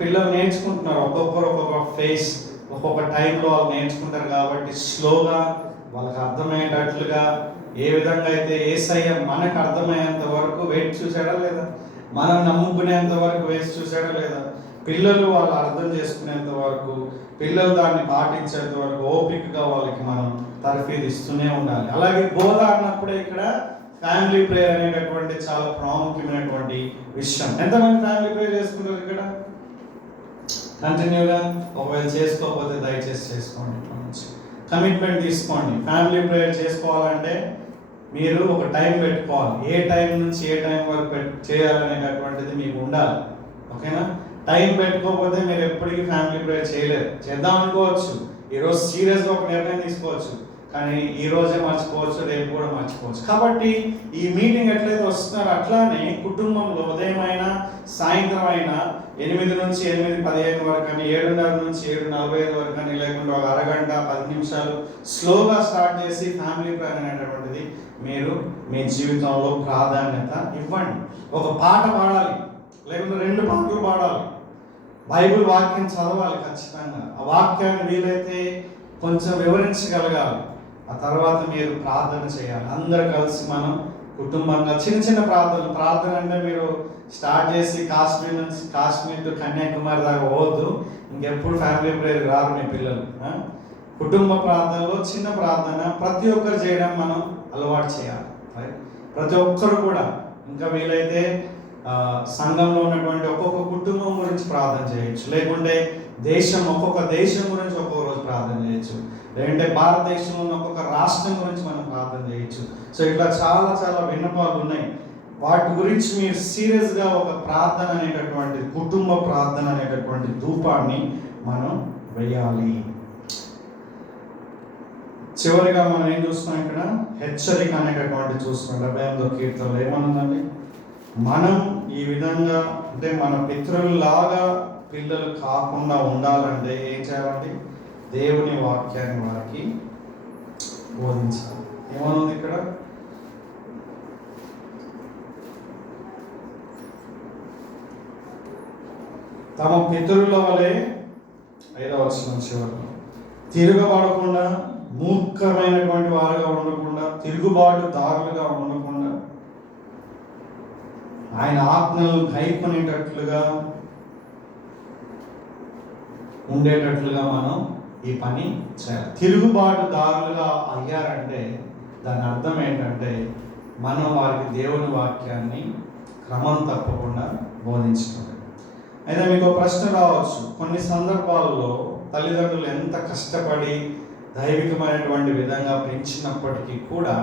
పిల్లలు నేర్చుకుంటున్నారు, ఒక్కొక్కరు ఒక్కొక్క ఫేస్, ఒక్కొక్క టైంలో వాళ్ళు నేర్చుకుంటారు. కాబట్టి స్లోగా వాళ్ళకి అర్థమయ్యేటట్లుగా ఏ విధంగా అయితే యేసయ్య మనకు అర్థమయ్యేంత వరకు వెయిట్ చూసాడా లేదా, మనం నమ్ముకునేంత వరకు వేసి చూసాడా లేదా, పిల్లలు వాళ్ళు అర్థం చేసుకునేంత వరకు, పిల్లలు దాన్ని పాటించేంత వరకు ఓపికగా వాళ్ళకి మనం తర్ఫీదు ఇస్తూనే ఉండాలి. అలాగే బోధ అన్నప్పుడే ఇక్కడ ఫ్యామిలీ ప్రేయర్ అనేటటువంటి చాలా ప్రాముఖ్యమైనటువంటి విషయం. ఎంతమంది ఫ్యామిలీ ప్రేయర్ చేసుకుంటారు ఇక్కడ కంటిన్యూగా? ఒకవేళ చేసుకోకపోతే దయచేసి చేసుకోండి. కమిట్మెంట్ తీసుకోండి. ఫ్యామిలీ ప్రేయర్ చేసుకోవాలంటే మీరు ఒక టైం పెట్టుకోవాలి. ఏ టైం నుంచి ఏ టైం వరకు చేయాలనేటటువంటిది మీకు ఉండాలి. ఓకేనా? టైం పెట్టుకోకపోతే మీరు ఎప్పటికీ ఫ్యామిలీ ప్రేయర్ చేయలేరు. చేద్దాం అనుకోవచ్చు, ఈరోజు సీరియస్గా ఒక నిర్ణయం తీసుకోవచ్చు, కానీ ఈ రోజే మర్చిపోవచ్చు, రేపు కూడా మర్చిపోవచ్చు. కాబట్టి ఈ మీటింగ్ ఎట్లయితే వస్తున్నారో అట్లానే కుటుంబంలో ఉదయం అయినా సాయంత్రం అయినా 8 నుంచి 8:15 వరకు కానీ, 7:30 నుంచి 7:45 వరకు కానీ, లేకుండా ఒక అరగంట 10 నిమిషాలు స్లోగా స్టార్ట్ చేసి ఫ్యామిలీ ప్రేయర్ అనేటటువంటిది మీరు మీ జీవితంలో ప్రాధాన్యత ఇవ్వండి. ఒక పాట పాడాలి, లేకుంటే 2 పాటలు పాడాలి, బైబిల్ వాక్యం చదవాలి ఖచ్చితంగా. ఆ వాక్యాన్ని వీలైతే కొంచెం వివరించగలగాలి. ఆ తర్వాత మీరు ప్రార్థన చేయాలి. అందరు కలిసి మనం కుటుంబంగా చిన్న చిన్న ప్రార్థన అంటే మీరు స్టార్ట్ చేసి కాశ్మీర్ టు కన్యాకుమారి దాకా పోవద్దు. ఇంకెప్పుడు ఫ్యామిలీ ప్రేయర్ రారు మీ పిల్లలు. కుటుంబ ప్రార్థనలో చిన్న ప్రార్థన ప్రతి ఒక్కరు చేయడం మనం అలవాటు చేయాలి. ప్రతి ఒక్కరు కూడా ఇంకా వీలైతే సంఘంలో ఉన్నటువంటి ఒక్కొక్క కుటుంబం గురించి ప్రార్థన చేయొచ్చు, లేకుంటే ఒక్కొక్క దేశం గురించి ఒక్కొక్క రోజు ప్రార్థన చేయొచ్చు, లేదంటే భారతదేశంలో ఉన్న ఒక్కొక్క రాష్ట్రం గురించి మనం ప్రార్థన చేయొచ్చు. సో ఇట్లా చాలా చాలా విన్నపాలు ఉన్నాయి. వాటి గురించి మీరు సీరియస్గా ఒక ప్రార్థన అనేటటువంటి కుటుంబ ప్రార్థన అనేటటువంటి ధూపాన్ని మనం వేయాలి. చివరిగా మనం ఏం చూస్తున్నాం ఇక్కడ? హెచ్చరిక అనేటటువంటి చూస్తున్నాం. 78వ కీర్తనలో ఏమనుందండి? మనం ఈ విధంగా అంటే మన పితరుల్లాగా పిల్లలు కాకుండా ఉండాలంటే ఏం చేయాలండి? దేవుని వాక్యాన్ని వారికి బోధించాలి. ఏమనుంది ఇక్కడ? తమ పితరుల వలె 5వ వచనం చివరిలో తిరగబడకుండా, మూర్ఖమైనటువంటి వారుగా ఉండకుండా, తిరుగుబాటుదారులుగా ఉండకుండా, ఆయన ఆజ్ఞలు గైకొనేటట్లుగా ఉండేటట్లుగా మనం ఈ పని చేయాలి. తిరుగుబాటుదారులుగా అయ్యారంటే దాని అర్థం ఏంటంటే మనం వారికి దేవుని వాక్యాన్ని క్రమం తప్పకుండా బోధించుకోవాలి. అయితే మీకు ప్రశ్న రావచ్చు, కొన్ని సందర్భాల్లో తల్లిదండ్రులు ఎంత కష్టపడి దైవికమైనటువంటి విధంగా పెంచినప్పటికీ కూడా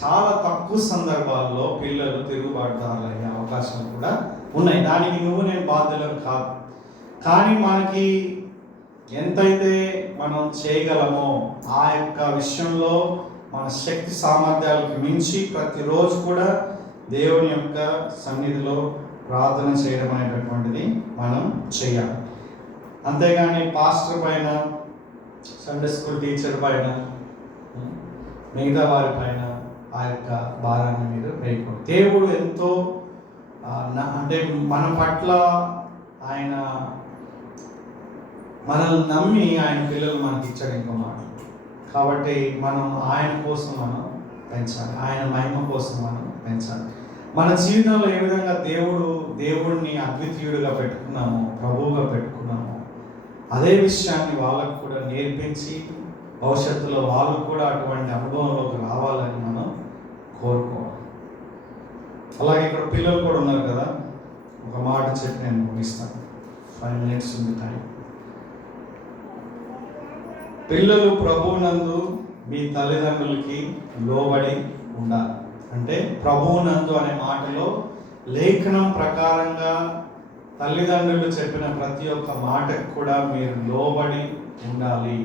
చాలా తక్కువ సందర్భాల్లో పిల్లలు తిరుగుబాటుదారులు అయ్యే అవకాశాలు కూడా ఉన్నాయి. దానికి నేను బాధ్యులం కాదు. కానీ మనకి ఎంతైతే మనం చేయగలమో ఆ యొక్క విషయంలో మన శక్తి సామర్థ్యాలకు మించి ప్రతిరోజు కూడా దేవుని యొక్క సన్నిధిలో ప్రార్థన చేయడం అనేటటువంటిది మనం చేయాలి. అంతేగాని పాస్టర్ పైన, సండే స్కూల్ టీచర్ పైన, మిగతా వారి పైన ఆ యొక్క భారాన్ని మీరు వేయకూడదు. దేవుడు ఎంతో అంటే మన పట్ల ఆయన మనల్ని నమ్మి ఆయన పిల్లలు మనకి ఇచ్చాడు ఇంకో మాట. కాబట్టి మనం ఆయన కోసం మనం పెంచాలి, ఆయన మహిమ కోసం మనం పెంచాలి. మన జీవితంలో ఏ విధంగా దేవుడిని అద్వితీయుడిగా పెట్టుకున్నామో, ప్రభువుగా పెట్టుకున్నామో, అదే విషయాన్ని వాళ్ళకు కూడా నేర్పించి భవిష్యత్తులో వాళ్ళు కూడా అటువంటి అనుభవంలోకి రావాలని మనం కోరుకోవాలి. అలాగే ఇక్కడ పిల్లలు కూడా ఉన్నారు కదా, ఒక మాట చెప్పి నేను ముగిస్తాను. 5 minutes ఉంది టైం. పిల్లలు ప్రభువునందు మీ తల్లిదండ్రులకి లోబడి ఉండాలి. అంటే ప్రభువునందు అనే మాటలో లేఖనం ప్రకారంగా తల్లిదండ్రులు చెప్పిన ప్రతి ఒక్క మాటకు కూడా మీరు లోబడి ఉండాలి.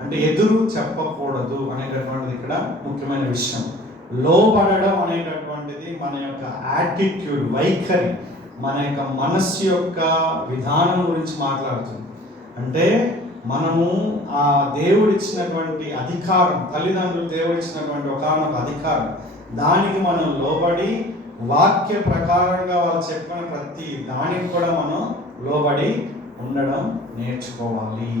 అంటే ఎదురు చెప్పకూడదు అనేటటువంటిది ఇక్కడ ముఖ్యమైన విషయం. లోబడడం అనేటటువంటిది మన యొక్క యాటిట్యూడ్, వైఖరి, మన యొక్క మనస్సు యొక్క విధానం గురించి మాట్లాడుతుంది. అంటే మనము ఆ దేవుడిచ్చినటువంటి అధికారం, తల్లిదండ్రులు దేవుడిచ్చినటువంటి ఒకానొక అధికారం, దానికి మనం లోబడి వాక్య ప్రకారంగా వాళ్ళు చెప్పిన ప్రతి దానికి కూడా మనం లోబడి ఉండడం నేర్చుకోవాలి.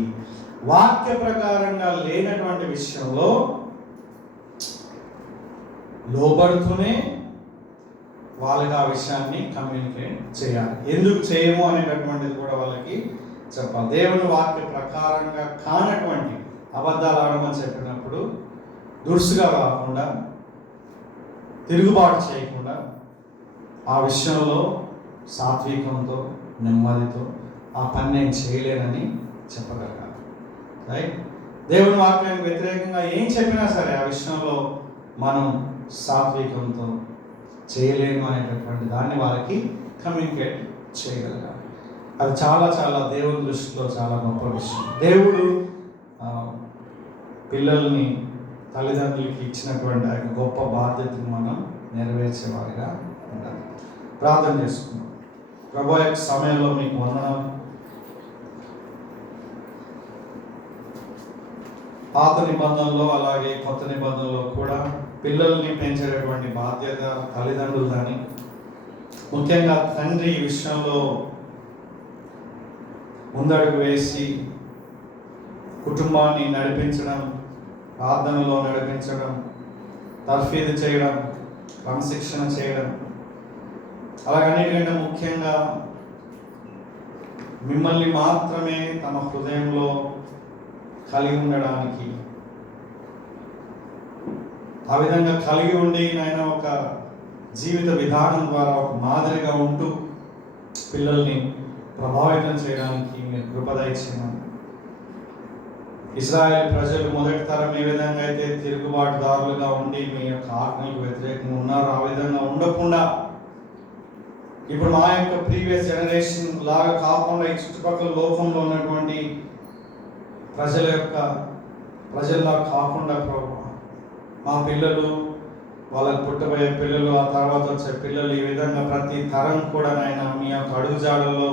వాక్య ప్రకారంగా లేనటువంటి విషయంలో లోబడుతూనే వాళ్ళకి ఆ విషయాన్ని కమ్యూనికేట్ చేయాలి. ఎందుకు చేయము అనేటటువంటిది కూడా వాళ్ళకి చెప్పాలి. దేవుని వాక్య ప్రకారంగా కానటువంటి అబద్ధాలు ఆడమని చెప్పినప్పుడు దురుసుగా కాకుండా, తిరుగుబాటు చేయకుండా ఆ విషయంలో సాత్వికంతో, నెమ్మదితో ఆ పని నేను చేయలేనని చెప్పగలగాలి. రైట్? దేవుని వాక్యానికి వ్యతిరేకంగా ఏం చెప్పినా సరే ఆ విషయంలో మనం సాత్వికంతో చేయలేము అనేటటువంటి దాన్ని వాళ్ళకి కమ్యూనికేట్ చేయగలగాలి. అది చాలా చాలా దేవుని దృష్టిలో చాలా గొప్ప విషయం. దేవుడు పిల్లల్ని తల్లిదండ్రులకి ఇచ్చినటువంటి ఆ గొప్ప బాధ్యతను మనం నెరవేర్చేవారిగా ఉండాలి. ప్రార్థన చేసుకున్నాం. ప్రభు యొక్క సమయంలో మీకు వందనాలు. పాత నిబంధనలో అలాగే కొత్త నిబంధనలో కూడా పిల్లల్ని పెంచేటటువంటి బాధ్యత తల్లిదండ్రులని, ముఖ్యంగా తండ్రి ఈ విషయంలో ముందడుగు వేసి కుటుంబాన్ని నడిపించడం, ప్రార్థనలో నడిపించడం, తర్ఫీదు చేయడం, క్రమశిక్షణ చేయడం, అలాగన్నిటికంటే ముఖ్యంగా మిమ్మల్ని మాత్రమే తమ హృదయంలో కలిగి ఉండడానికి, ఆ విధంగా కలిగి ఉండి నాయన ఒక జీవిత విధానం ద్వారా ఒక మాదిరిగా ఉంటూ పిల్లల్ని ప్రభావితం చేయడానికి మీరు కృప దయచేయమని. ఇశ్రాయేల్ ప్రజలు మొదటి తరం ఏ విధంగా అయితే తిరుగుబాటుదారులుగా ఉండి మీ యొక్క ఆజ్ఞలకు వ్యతిరేకంగా ఉన్నారో ఆ విధంగా ఉండకుండా ఇప్పుడు మా యొక్క ప్రీవియస్ జనరేషన్ లాగా కాకుండా ఈ చుట్టుపక్కల లోకంలో ఉన్నటువంటి ప్రజల్లా కాకుండా ప్రభు మా పిల్లలు, వాళ్ళకు పుట్టబోయే పిల్లలు, ఆ తర్వాత వచ్చే పిల్లలు, ఈ విధంగా ప్రతి తరం కూడా నాయన మీ యొక్క అడుగుజాడల్లో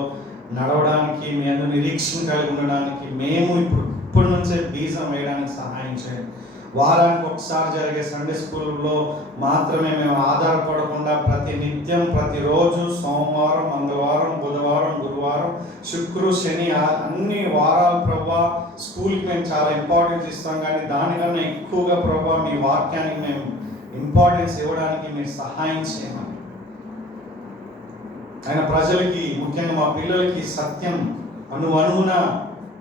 నడవడానికి, మీ అందరూ నిరీక్షణ కలిగి ఉండడానికి మేము ఇప్పటి నుంచే బీజం వేయడానికి సహాయం చేయండి. వారానికి ఒకసారి జరిగే సండే స్కూల్లో మాత్రమే మేము ఆధారపడకుండా ప్రతి నిత్యం, ప్రతిరోజు, సోమవారం, మంగళవారం, బుధవారం, గురువారం, శుక్రు, శని అన్ని వారాలు ప్రభా స్కూల్కి మేము చాలా ఇంపార్టెన్స్ ఇస్తాం. కానీ దానికన్నా ఎక్కువగా ప్రభా మీ వాక్యానికి మేము ఇంపార్టెన్స్ ఇవ్వడానికి మీరు సహాయం చేయమని. ఆయన ప్రజలకి, ముఖ్యంగా మా పిల్లలకి సత్యం అణువణువున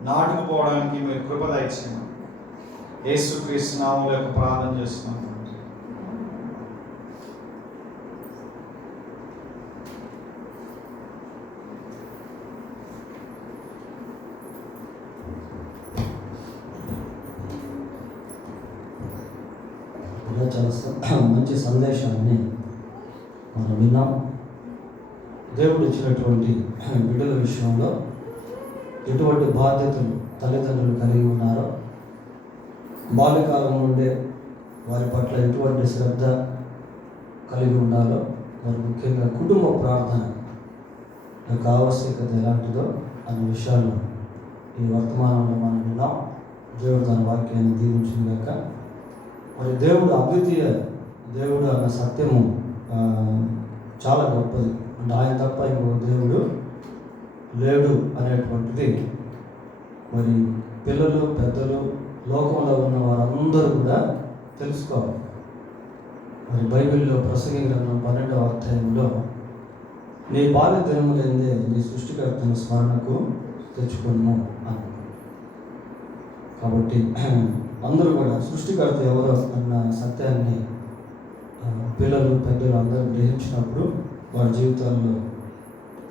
నాటుకుపోవడానికి మీరు కృప దయచేయమని యేసుక్రీస్తు నామములో యొక్క ప్రార్థన చేస్తున్నాం. చాలా మంచి సందేశాన్ని మనం విన్నాం. దేవుడు ఇచ్చినటువంటి బిడ్డల విషయంలో ఎటువంటి బాధ్యతలు తల్లిదండ్రులు కలిగి ఉన్నారో, బాల్యకాలం నుండే వారి పట్ల ఎటువంటి శ్రద్ధ కలిగి ఉండాలో, మరి ముఖ్యంగా కుటుంబ ప్రార్థన యొక్క ఆవశ్యకత ఎలాంటిదో అనే విషయాలు ఈ వర్తమానంలో మనం విన్నాం. దేవుడు తన వాక్యాన్ని దీవించిందాక. మరి దేవుడు అద్వితీయ దేవుడు అన్న సత్యము చాలా గొప్పది. అంటే ఆయన తప్ప ఇంకొక దేవుడు లేడు అనేటువంటిది మరి పిల్లలు, పెద్దలు, లోకంలో ఉన్న వారందరూ కూడా తెలుసుకోవాలి. మరి బైబిల్లో ప్రసంగి గ్రంథం 12వ అధ్యాయంలో నీ బాల్య దినములందే నీ సృష్టికర్తను స్మరణకు తెచ్చుకును అని. కాబట్టి అందరూ కూడా సృష్టికర్త ఎవరో అన్న సత్యాన్ని పిల్లలు, పెద్దలు అందరూ గ్రహించినప్పుడు వారి జీవితాల్లో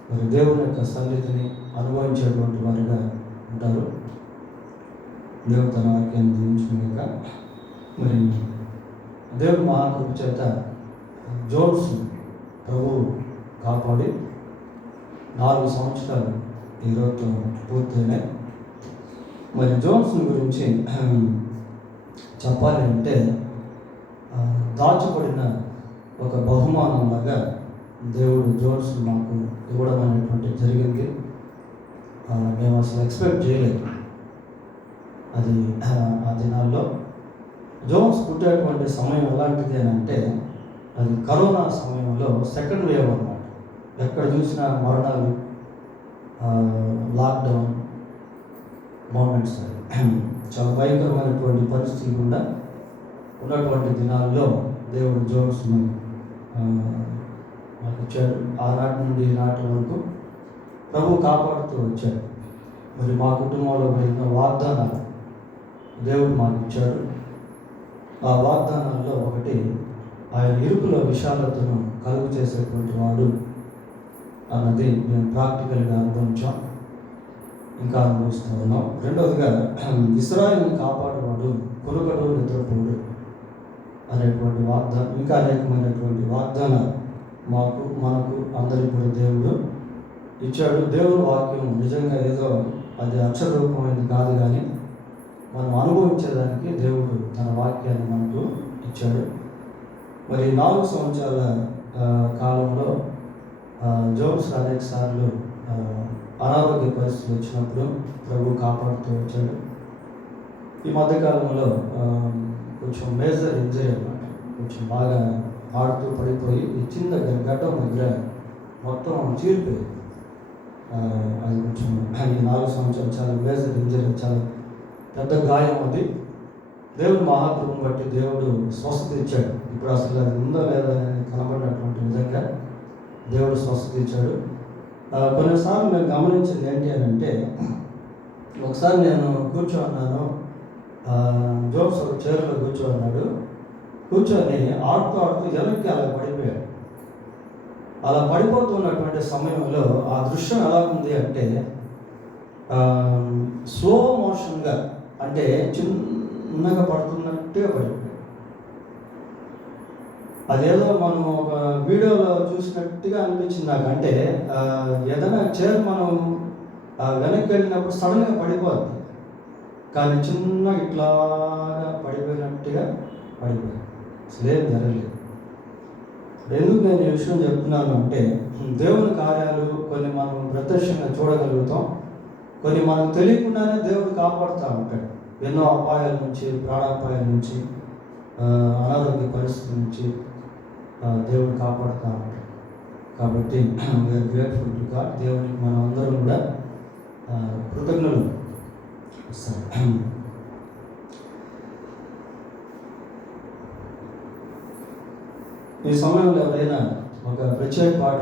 మరి దేవుని యొక్క సన్నిధిని అనుభవించేటువంటి వారిగా ఉంటారు. దేవుడు తన వాక్యాన్ని దీవించినాక మరి దేవుడు మహాకృప చేత జోన్స్ ప్రభువు కాపాడి 4 సంవత్సరాలు ఈరోజు పూర్తయినాయి. మరి జోన్స్ గురించి చెప్పాలి అంటే దాచబడిన ఒక బహుమానంలాగా దేవుడు జోన్స్ మాకు ఇవ్వడం అనేటువంటి జరిగింది. మేము అసలు ఎక్స్పెక్ట్ చేయలేదు. అది ఆ దినాల్లో జోన్స్ పుట్టేటువంటి సమయం ఎలాంటిది అని అంటే అది కరోనా సమయంలో సెకండ్ వేవ్ అన్నమాట. ఎక్కడ చూసినా మరణాలు, లాక్డౌన్ మూమెంట్స్, చాలా భయంకరమైనటువంటి పరిస్థితులు కూడా ఉన్నటువంటి దినాల్లో దేవుడు జోన్స్ను మాకు ఇచ్చాడు. ఆనాటి నుండి ఈనాటి వరకు ప్రభు కాపాడుతూ వచ్చాడు. మరి మా కుటుంబంలో ఎన్నో వాగ్దానాలు దేవుడు మాకు ఇచ్చాడు. ఆ వాగ్దానాల్లో ఒకటి, ఆయన ఇరుకుల విశాలతను కలుగు చేసేటువంటి వాడు అన్నది మేము ప్రాక్టికల్గా అనుభవించాం, ఇంకా అనుభవిస్తూ ఉన్నాం. రెండవదిగా, ఇశ్రాయేలుని కాపాడేవాడు కొనుకడు నిద్రపోడు అనేటువంటి వాగ్దానం, ఇంకా అనేకమైనటువంటి వాగ్దానాలు మనకు అందరికీ కూడా దేవుడు ఇచ్చాడు. దేవుని వాక్యం నిజంగా ఏదో అది అక్షరరూపమైనది కాదు, కానీ మనం అనుభవించేదానికి దేవుడు తన వాక్యాన్ని మనకు ఇచ్చాడు. మరి 4 సంవత్సరాల కాలంలో జోన్స్ అనేక సార్లు అనారోగ్య పరిస్థితులు వచ్చినప్పుడు ప్రభు కాపాడుతూ వచ్చాడు. ఈ మధ్యకాలంలో కొంచెం మేజర్ ఇంజరీ అన్నమాట, కొంచెం బాగా ఆడుతూ పడిపోయి ఈ చిన్న గడ్డం దగ్గర మొత్తం చీలిపోయింది. అది కొంచెం ఈ 4 సంవత్సరాలు చాలా మేజర్ ఇంజరీ, చాలా పెద్ద గాయం. అది దేవుడు మహాకృపను బట్టి దేవుడు స్వస్థత ఇచ్చాడు. ఇప్పుడు అసలు అది ఉందా లేదా అని కనబడినటువంటి విధంగా దేవుడు స్వస్థత ఇచ్చాడు. కొన్నిసార్లు మేము గమనించింది ఏంటి అని అంటే, ఒకసారి నేను కూర్చోన్నాను, జోబ్స్ ఒక చైర్లో కూర్చోన్నాడు. కూర్చొని ఆడుతూ వెనక్కి అలా పడిపోయాడు. అలా పడిపోతున్నటువంటి సమయంలో ఆ దృశ్యం ఎలా ఉంది అంటే, స్లో మోషన్గా, అంటే చిన్నగా పడుతున్నట్టుగా పడిపోయాడు. అదేదో మనం ఒక వీడియోలో చూసినట్టుగా అనిపించింది నాకు. అంటే ఏదైనా చైర్ మనం వెనక్కి వెళ్ళినప్పుడు సడన్గా పడిపోద్ది, కానీ చిన్న ఇట్లాగా పడిపోయినట్టుగా పడిపోయాడు. అసలు ఏం జరగలేదు. ఎందుకు నేను ఈ విషయం చెప్తున్నాను అంటే, దేవుని కార్యాలు కొన్ని మనం ప్రత్యక్షంగా చూడగలుగుతాం, కొన్ని మనకు తెలియకుండానే దేవుడు కాపాడుతూ ఉంటాడు. ఎన్నో అపాయాల నుంచి, ప్రాణాపాయాల నుంచి, అనారోగ్య పరిస్థితుల నుంచి దేవుడు కాపాడుతూ ఉంటాడు. కాబట్టి వీఆర్ గ్రేట్ఫుల్ టు గాడ్. దేవునికి మనం అందరం కూడా కృతజ్ఞులు. ఈ సమయంలో ఎవరైనా ఒక ప్రత్యేక పాట